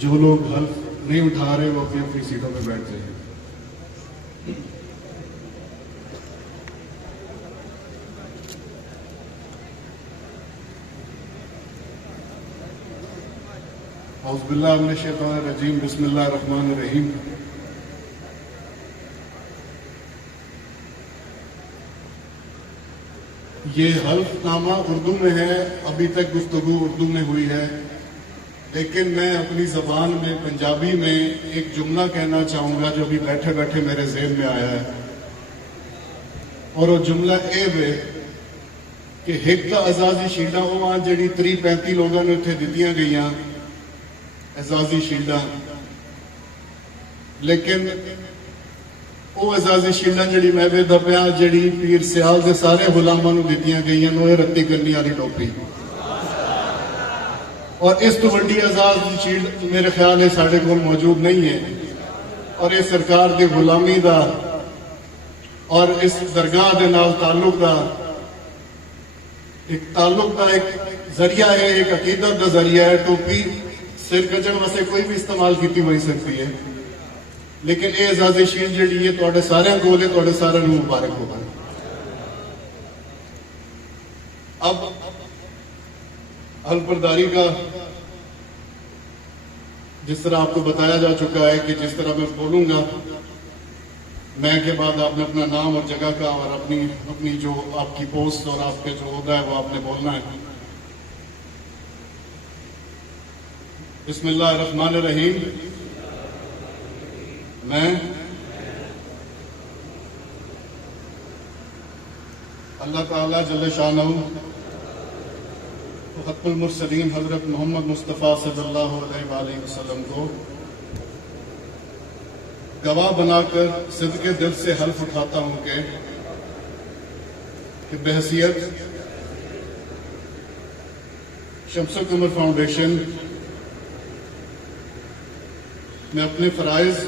जो लोग हल्फ नहीं उठा रहे वो अपनी अपनी सीटों पर बैठ जाए। औज़ुबिल्लाहि मिनश शैतानिर रजीम, बिस्मिल्लाहिर रहमानिर रहीम। ये हल्फनामा उर्दू में है, अभी तक गुफ्तगू उर्दू में हुई है, लेकिन मैं अपनी ज़बान में पंजाबी में एक जुमला कहना चाहूँगा जो अभी बैठे बैठे मेरे ज़हन में आया है। और वो जुमला ये वे कि एक तो आज़ादी शील्डा वहां जी 30-35 लोगों ने उत्थे दित्तियां गई आज़ादी शील्डा, लेकिन वो आज़ादी शील्डा जी मैं वेखदा पिया जी पीर सियाल के सारे गुलामां नूं दित्तियां गईयां वो रत्ती गन्नी वाली टोपी। और इस तो वड्डी आज़ादी शील्ड मेरे ख्याल है साढ़े कोल मौजूद नहीं है। और ये सरकार की गुलामी का और इस दरगाह के नाल ताल्लुक का एक जरिया है, एक अकीदत का जरिया है। टोपी सिर कजन वास्ते कोई भी इस्तेमाल की बन सकती है, लेकिन ये आज़ादी शील्ड जी है तुहाडे सारियां कोल है, तुहाडे सारियां नूं मुबारक होगा। अब हल्फबरदारी का जिस तरह आपको बताया जा चुका है कि जिस तरह मैं बोलूंगा, मैं के बाद आपने अपना नाम और जगह का और अपनी जो आपकी पोस्ट और आपके जो होता है वो आपने बोलना है। बिस्मिल्लाहिर्रहमानिर्रहीम। मैं अल्लाह ताला जल्ले शानहू खत्मुल मुरसलीन हजरत मोहम्मद मुस्तफ़ा सल्लल्लाहु अलैहि वसल्लम को गवाह बनाकर सिद्क़े दिल से हल्फ उठाता हूं कि बहसियत शम्स कमर फाउंडेशन में अपने फ़राइज़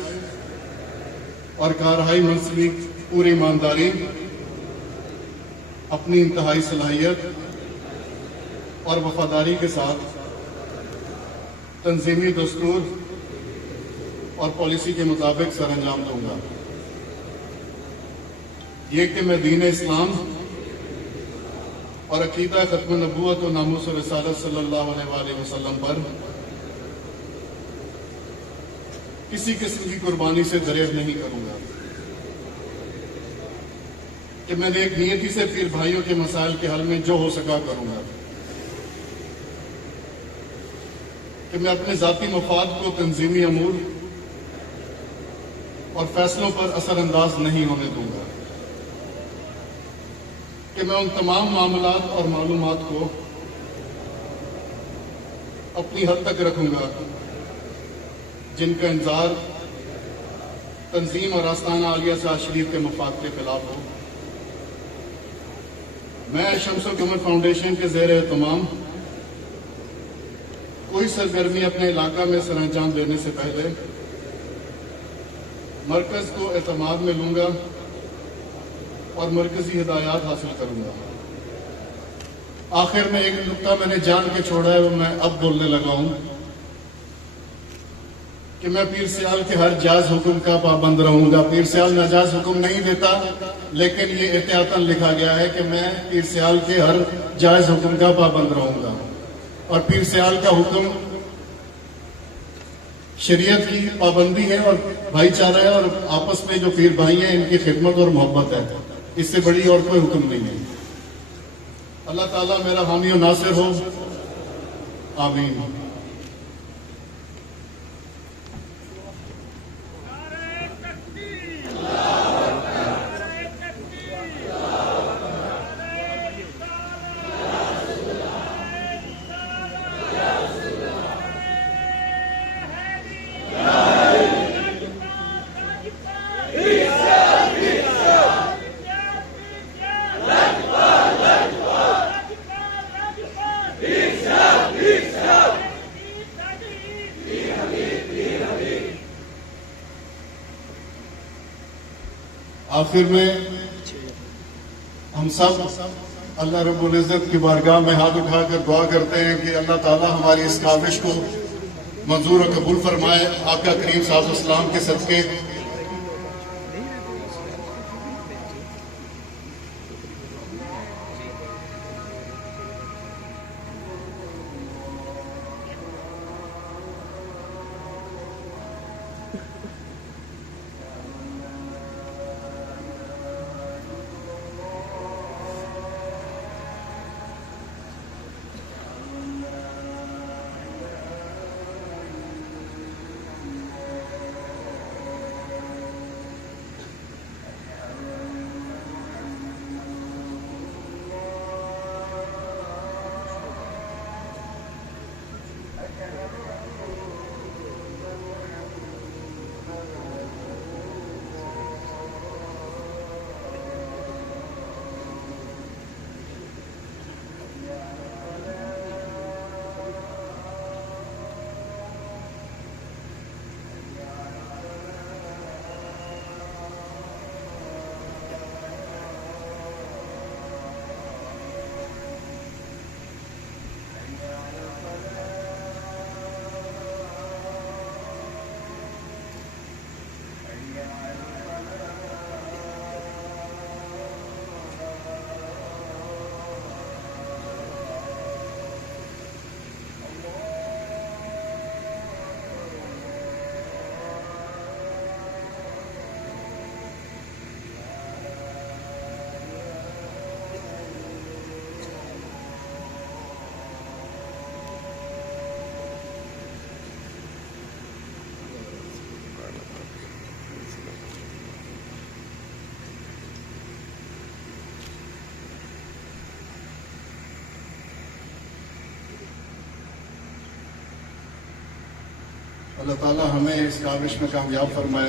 और कारहाई मनसबी पूरी ईमानदारी, अपनी इंतहाई सलाहियत और वफादारी के साथ तंजीमी दस्तूर और पॉलिसी के मुताबिक सर अंजाम दूंगा। ये कि मैं दीन इस्लाम और अकीदा खत्म नबूवत और नामूस रिसालत सल्लल्लाहु अलैहि वसल्लम पर किसी किस्म की कुर्बानी से दरेब नहीं करूंगा, कि मैंने एक नियति से पीर भाइयों के मसाइल के हल में जो हो सका करूंगा, कि मैं अपने जाती मफाद को तंजीमी अमूर और फैसलों पर असरअंदाज नहीं होने दूंगा, कि मैं उन तमाम मामलात और मालूमात को अपनी हद तक रखूंगा जिनका इंतजार तंजीम और आस्ताना आलिया शाह शरीफ के मफाद के खिलाफ हो। मैं शम्स कमर फाउंडेशन के ज़ेर तमाम कोई सरगर्मी अपने इलाका में सरअंजाम देने से पहले मरकज को एतमाद में लूंगा और मरकजी हिदायत हासिल करूंगा। आखिर में एक नुक्ता मैंने जान के छोड़ा है, वो मैं अब बोलने लगा हूं कि मैं पीर सियाल के हर जायज हुक्म का पाबंद रहूंगा। पीर सियाल नाजायज हुक्म नहीं देता, लेकिन ये एहतियातन लिखा गया है कि मैं पीर सियाल के हर जायज हुक्म का पाबंद रहूंगा। और पीर सियाल का हुक्म शरीयत की पाबंदी है और भाईचारा है, और आपस में जो पीर भाई हैं इनकी खिदमत और मोहब्बत है। इससे बड़ी और कोई हुक्म नहीं है। अल्लाह ताला मेरा हामी और नासिर हो, आमीन। आखिर में हम सब अल्लाह रब्बुल इज़्ज़त की बारगाह में हाथ उठाकर दुआ करते हैं कि अल्लाह ताला हमारी इस काविश को मंजूर और कबूल फरमाए। आका करीम साहब इस्लाम के सदके अल्लाह ताला हमें इस काविश में कामयाब फरमाए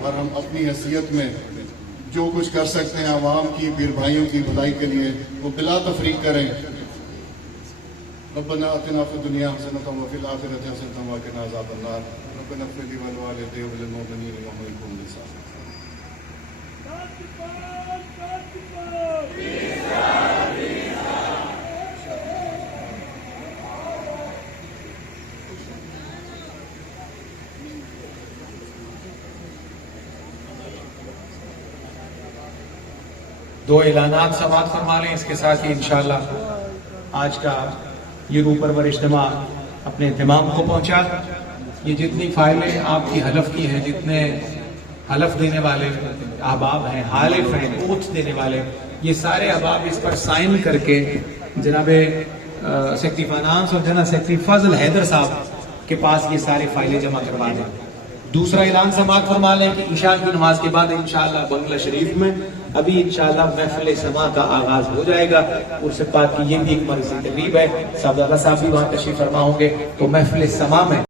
और हम अपनी हैसियत में जो कुछ कर सकते हैं आवाम की, पीर भाइयों की भलाई के लिए वो बिला तफरीक करें। रब्बना आतिना फिद दुनिया हसनतम व फिल आखिरति हसनतम व क़िना अज़ाबन्नार। रब्बना इग़फिर ली व लिवालिदैया व लिल मुमिनीना यौम यक़ूमुल हिसाब। दो ऐलानात समाअत फरमा लें। इसके साथ ही इंशाअल्लाह आज का ये रूह परवर इज्तिमा अपने इत्माम को पहुंचा। ये जितनी फाइलें आपकी हलफ की हैं, जितने हलफ देने वाले अहबाब हैं, हालिफ हैं, ओथ देने वाले, ये सारे अहबाब इस पर साइन करके जनाब सेक्रेटरी फाइनेंस और जनाब सेक्रेटरी फजल हैदर साहब के पास ये सारी फाइलें जमा करवा दें। दूसरा ऐलान समाअत फरमा लें कि इशा की नमाज के बाद इंशाअल्लाह बंगला शरीफ में अभी इंशाअल्लाह महफिल समा का आगाज हो जाएगा। उर्स पाक की ये भी एक मर्जी तकरीब है। साहब भी वहां तशरीफ फरमा होंगे, तो महफिल समा में